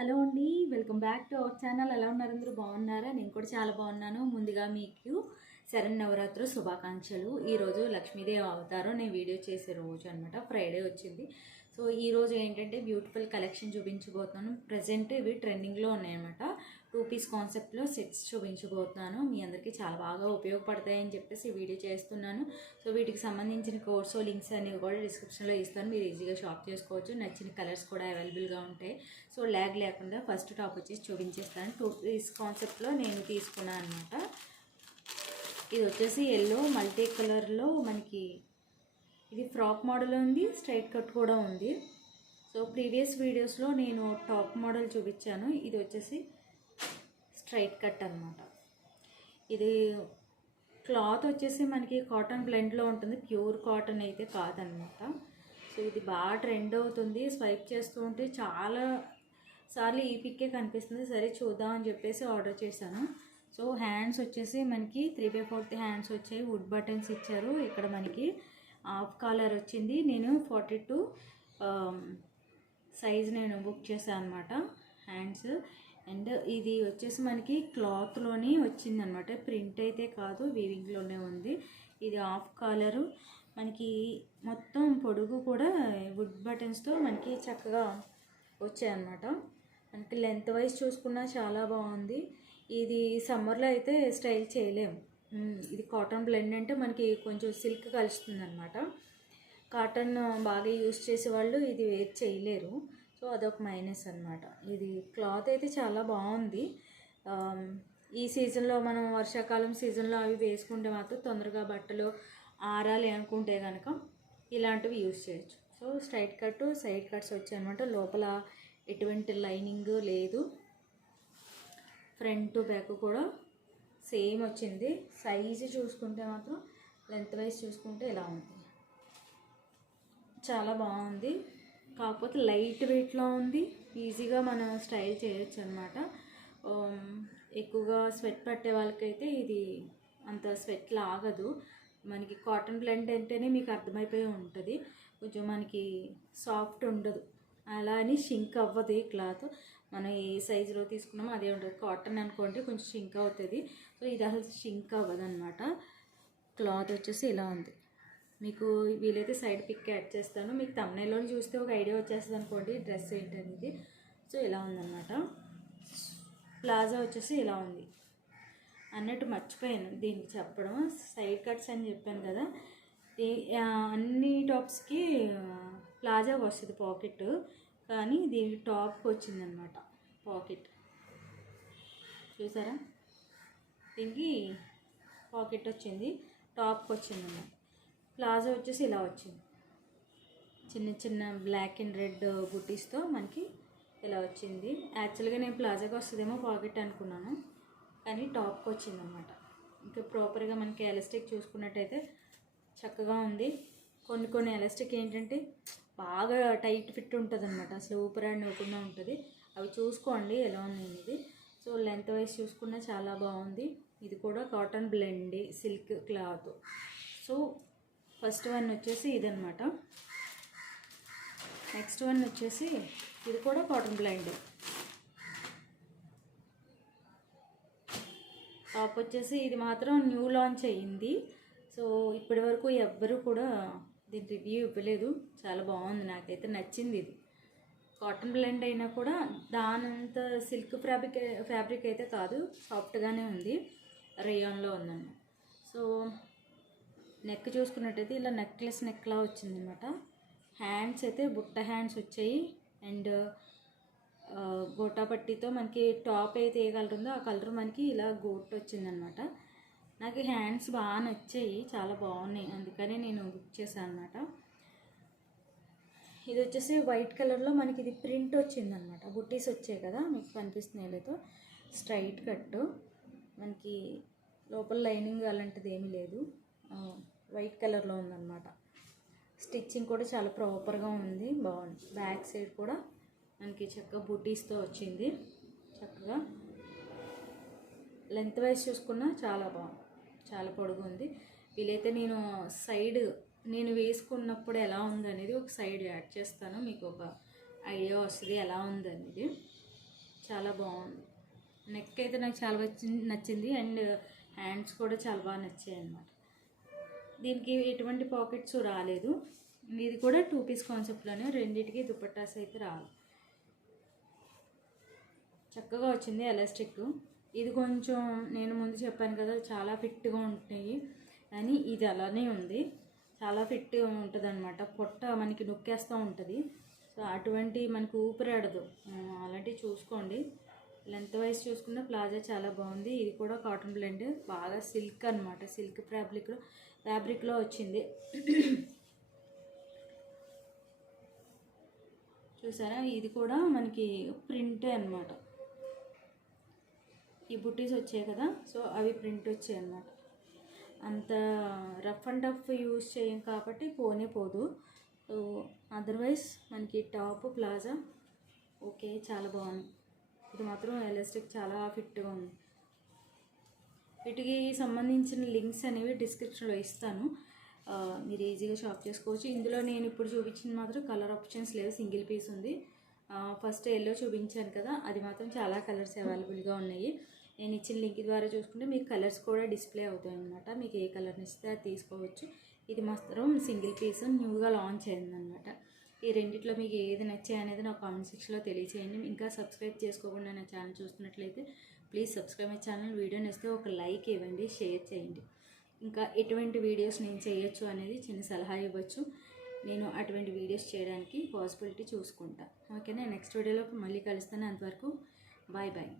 Hello అండి, welcome back to our channel. ఎలా ఉన్నారు? అందరూ బాగున్నారా? నేను కూడా చాలా బాగున్నాను. ముందుగా మీకు శరన్నవరాత్రి శుభాకాంక్షలు. ఈరోజు లక్ష్మీదేవి అవతారం నేను వీడియో చేసే రోజు అనమాట. ఫ్రైడే వచ్చింది. సో ఈరోజు ఏంటంటే బ్యూటిఫుల్ కలెక్షన్ చూపించబోతున్నాను. ప్రజెంట్ ఇవి ట్రెండింగ్లో ఉన్నాయన్నమాట. 2 పీస్ కాన్సెప్ట్లో సెట్స్ చూపించబోతున్నాను. మీ అందరికీ చాలా బాగా ఉపయోగపడతాయని చెప్పేసి వీడియో చేస్తున్నాను. సో వీటికి సంబంధించిన కోర్స్ లింక్స్ అనేవి కూడా డిస్క్రిప్షన్లో ఇస్తాను. మీరు ఈజీగా షాప్ చేసుకోవచ్చు. నచ్చిన కలర్స్ కూడా అవైలబుల్గా ఉంటాయి. సో ల్యాగ్ లేకుండా ఫస్ట్ టాప్ వచ్చేసి చూపించేస్తాను. 2 పీస్ కాన్సెప్ట్లో నేను తీసుకున్నాను అనమాట. ఇది వచ్చేసి ఎల్లో మల్టీ కలర్లో మనకి ఇది ఫ్రాక్ మోడల్ ఉంది, స్ట్రైట్ కట్ కూడా ఉంది. సో ప్రీవియస్ వీడియోస్లో నేను టాప్ మోడల్ చూపించాను. ఇది వచ్చేసి స్ట్రైట్ కట్ అనమాట. ఇది క్లాత్ వచ్చేసి మనకి కాటన్ బ్లెండ్లో ఉంటుంది, ప్యూర్ కాటన్ అయితే కాదనమాట. సో ఇది బాగా ట్రెండ్ అవుతుంది. స్వైప్ చేస్తూ ఉంటే చాలా సార్లు ఈ పిక్కే కనిపిస్తుంది. సరే చూద్దాం అని చెప్పేసి ఆర్డర్ చేశాను. సో హ్యాండ్స్ వచ్చేసి మనకి 3/4 హ్యాండ్స్ వచ్చాయి. వుడ్ బటన్స్ ఇచ్చారు. ఇక్కడ మనకి హాఫ్ కాలర్ వచ్చింది. నేను 42 సైజ్ నేను బుక్ చేశాను అనమాట హ్యాండ్స్. అండ్ ఇది వచ్చేసి మనకి క్లాత్లోనే వచ్చింది అనమాట. ప్రింట్ అయితే కాదు, వీవింగ్లోనే ఉంది. ఇది హాఫ్ కాలరు. మనకి మొత్తం పొడుగు కూడా వుడ్ బటన్స్తో మనకి చక్కగా వచ్చాయన్నమాట. మనకి లెంత్ వైజ్ చూసుకున్నా చాలా బాగుంది. ఇది సమ్మర్లో అయితే స్టైల్ చేయలేము. ఇది కాటన్ బ్లెండ్ అంటే మనకి కొంచెం సిల్క్ కలుస్తుంది అనమాట. కాటన్ బాగా యూస్ చేసేవాళ్ళు ఇది వేర్ చేయలేరు. సో అదొక మైనస్ అనమాట. ఇది క్లాత్ అయితే చాలా బాగుంది. ఈ సీజన్లో మనం వర్షాకాలం సీజన్లో అవి వేసుకుంటే మాత్రం తొందరగా బట్టలు ఆరాలి అనుకుంటే కనుక ఇలాంటివి యూస్ చేయొచ్చు. So straight cut, side cuts వచ్చాయన్నమాట. లోపల ఎటువంటి లైనింగ్ లేదు. ఫ్రంట్ బ్యాక్ కూడా సేమ్ వచ్చింది. సైజు చూసుకుంటే మాత్రం లెంత్ వైజ్ చూసుకుంటే ఇలా ఉంది. చాలా బాగుంది. కాకపోతే లైట్ వెయిట్లో ఉంది. ఈజీగా మనం స్టైల్ చేయొచ్చు అనమాట. ఎక్కువగా స్వెట్ పట్టే వాళ్ళకైతే ఇది అంత స్వెట్ లాగదు. మనకి కాటన్ బ్లెండ్ అంటేనే మీకు అర్థమైపోయి ఉంటుంది. కొంచెం మనకి సాఫ్ట్ ఉండదు, అలా అని షింక్ అవ్వదు ఈ క్లాత్. మనం ఏ సైజులో తీసుకున్నామో అదే ఉంటుంది. కాటన్ అనుకోండి కొంచెం షింక్ అవుతుంది. సో ఇది అసలు షింక్ అవ్వదు అనమాట. క్లాత్ వచ్చేసి ఇలా ఉంది. మీకు వీలైతే సైడ్ పిక్ యాడ్ చేస్తాను. మీకు థంబ్నెయిల్లో చూస్తే ఒక ఐడియా వచ్చేస్తుంది అనుకోండి డ్రెస్ ఏంటనేది. సో ఇలా ఉందన్నమాట. ప్లాజా వచ్చేసి ఇలా ఉంది అన్నట్టు మర్చిపోయాను దీనికి చెప్పడం. సైడ్ కట్స్ అని చెప్పాను కదా, అన్ని టాప్స్కి ప్లాజా వస్తుంది పాకెట్, కానీ దీనికి టాప్కి వచ్చిందనమాట పాకెట్. చూసారా, దీనికి పాకెట్ వచ్చింది, టాప్కి వచ్చిందన్నమాట. ప్లాజా వచ్చేసి ఇలా వచ్చింది. చిన్న చిన్న బ్లాక్ అండ్ రెడ్ బుటీస్తో మనకి ఇలా వచ్చింది. యాక్చువల్గా నేను ప్లాజాకి వస్తుందేమో పాకెట్ అనుకున్నాను, కానీ టాప్కి వచ్చిందనమాట. ఇంకా ప్రాపర్గా మనకి ఎలాస్టిక్ చూసుకున్నట్టయితే చక్కగా ఉంది. కొన్ని ఎలాస్టిక్ ఏంటంటే బాగా టైట్ ఫిట్ ఉంటుంది అనమాట. అసలు ఊపిరాడకుండా ఉంటుంది. అవి చూసుకోండి ఎలా ఉన్నాయి ఇది. సో లెంత్ వైజ్ చూసుకున్నా చాలా బాగుంది. ఇది కూడా cotton blend silk cloth. So first one వచ్చేసి ఇదనమాట. నెక్స్ట్ వన్ వచ్చేసి ఇది కూడా కాటన్ బ్లెండ్. టాప్ వచ్చేసి ఇది మాత్రం న్యూ లాంచ్ అయ్యింది. సో ఇప్పటి వరకు ఎవ్వరూ కూడా దీని రివ్యూ ఇవ్వలేదు. చాలా బాగుంది, నాకైతే నచ్చింది. ఇది కాటన్ బ్లెండ్ అయినా కూడా దానంత సిల్క్ ఫ్యాబ్రిక్ అయితే కాదు, సాఫ్ట్గానే ఉంది. రేయాన్లో ఉందన్నమాట. సో నెక్ చూసుకున్నట్టయితే ఇలా నెక్లా వచ్చిందనమాట. హ్యాండ్స్ అయితే బుట్ట హ్యాండ్స్ వచ్చాయి. అండ్ గోటా పట్టీతో మనకి టాప్ అయితే ఏ కలర్ ఉందో ఆ కలర్ మనకి ఇలా గోట్ వచ్చిందనమాట. నాకు హ్యాండ్స్ బాగా నచ్చాయి, చాలా బాగున్నాయి, అందుకనే నేను బుక్ చేశాను అనమాట. ఇది వచ్చేసి వైట్ కలర్లో మనకి ఇది ప్రింట్ వచ్చిందనమాట. బుట్టీస్ వచ్చాయి కదా మీకు కనిపిస్తున్నాయి లేదో. స్ట్రైట్ కట్, మనకి లోపల లైనింగ్ అలాంటిది ఏమీ లేదు. వైట్ కలర్లో ఉందన్నమాట. స్టిచ్చింగ్ కూడా చాలా ప్రాపర్గా ఉంది, బాగుంది. బ్యాక్ సైడ్ కూడా మనకి చక్కగా బుట్టీస్తో వచ్చింది. చక్కగా లెంత్ వైజ్ చూసుకున్నా చాలా బాగుంది, చాలా పొడుగు ఉంది. వీలైతే నేను సైడ్ నేను వేసుకున్నప్పుడు ఎలా ఉందనేది ఒక సైడ్ యాడ్ చేస్తాను, మీకు ఒక ఐడియా వస్తుంది ఎలా ఉందనేది. చాలా బాగుంది. నెక్ అయితే నాకు చాలా నచ్చింది అండ్ హ్యాండ్స్ కూడా చాలా బాగా నచ్చాయి అన్నమాట. దీనికి ఎటువంటి పాకెట్స్ రాలేదు. ఇది కూడా 2 పీస్ కాన్సెప్ట్లోనే, రెండింటికి దుపట్టాస్ అయితే రాదు. చక్కగా వచ్చింది ఎలాస్టిక్. ఇది కొంచెం నేను ముందు చెప్పాను కదా చాలా ఫిట్గా ఉంటాయి అని, ఇది అలానే ఉంది. చాలా ఫిట్గా ఉంటుంది అనమాట. పొట్ట మనకి నొక్కేస్తూ ఉంటుంది. సో అటువంటి మనకు ఊపిరాడదు, అలాంటివి చూసుకోండి. లెంత్ వైజ్ చూసుకున్న ప్లాజా చాలా బాగుంది. ఇది కూడా కాటన్ బ్లెండ్, బాగా సిల్క్ అనమాట. సిల్క్ ఫ్యాబ్రిక్లో వచ్చింది. చూసారా, ఇది కూడా మనకి ప్రింటే అనమాట. ఈ బుట్టీస్ వచ్చాయి కదా, సో అవి ప్రింట్ వచ్చాయి అన్నమాట. అంత రఫ్ అండ్ టఫ్ యూజ్ చేయం కాబట్టి పోనే పోదు. సో అదర్వైజ్ మనకి టాప్ ప్లాజా ఓకే, చాలా బాగుంది. ఇది మాత్రం ఎలాస్టిక్ చాలా ఫిట్గా ఉంది. వీటికి సంబంధించిన లింక్స్ అనేవి డిస్క్రిప్షన్లో ఇస్తాను, మీరు ఈజీగా షాప్ చేసుకోవచ్చు. ఇందులో నేను ఇప్పుడు చూపించింది మాత్రం కలర్ ఆప్షన్స్ లేవు, సింగిల్ పీస్ ఉంది. ఫస్ట్ ఎల్లో చూపించాను కదా, అది మాత్రం చాలా కలర్స్ అవైలబుల్గా ఉన్నాయి. నేను ఇచ్చిన లింక్ ద్వారా చూసుకుంటే మీకు కలర్స్ కూడా డిస్ప్లే అవుతాయి అన్నమాట. మీకు ఏ కలర్ నచ్చితే అది తీసుకోవచ్చు. ఇది మాత్రం సింగిల్ పీస్ న్యూగా లాంచ్ అయిందనమాట. ఈ రెండిట్లో మీకు ఏది నచ్చాయి అనేది నా కామెంట్ సెక్షన్లో తెలియచేయండి. ఇంకా సబ్స్క్రైబ్ చేసుకోకుండా నా ఛానల్ చూస్తున్నట్లయితే please subscribe my channel. Video నచ్చితే ఒక లైక్ ఇవ్వండి, షేర్ చేయండి. ఇంకా ఎటువంటి వీడియోస్ నేను చేయొచ్చు అనేది చిన్న సలహా ఇవ్వచ్చు. నేను అటువంటి వీడియోస్ చేయడానికి పాసిబిలిటీ చూసుకుంటా. ఓకేనా, నెక్స్ట్ వీడియోలో మళ్ళీ కలుస్తాను. అంతవరకు బాయ్ బాయ్.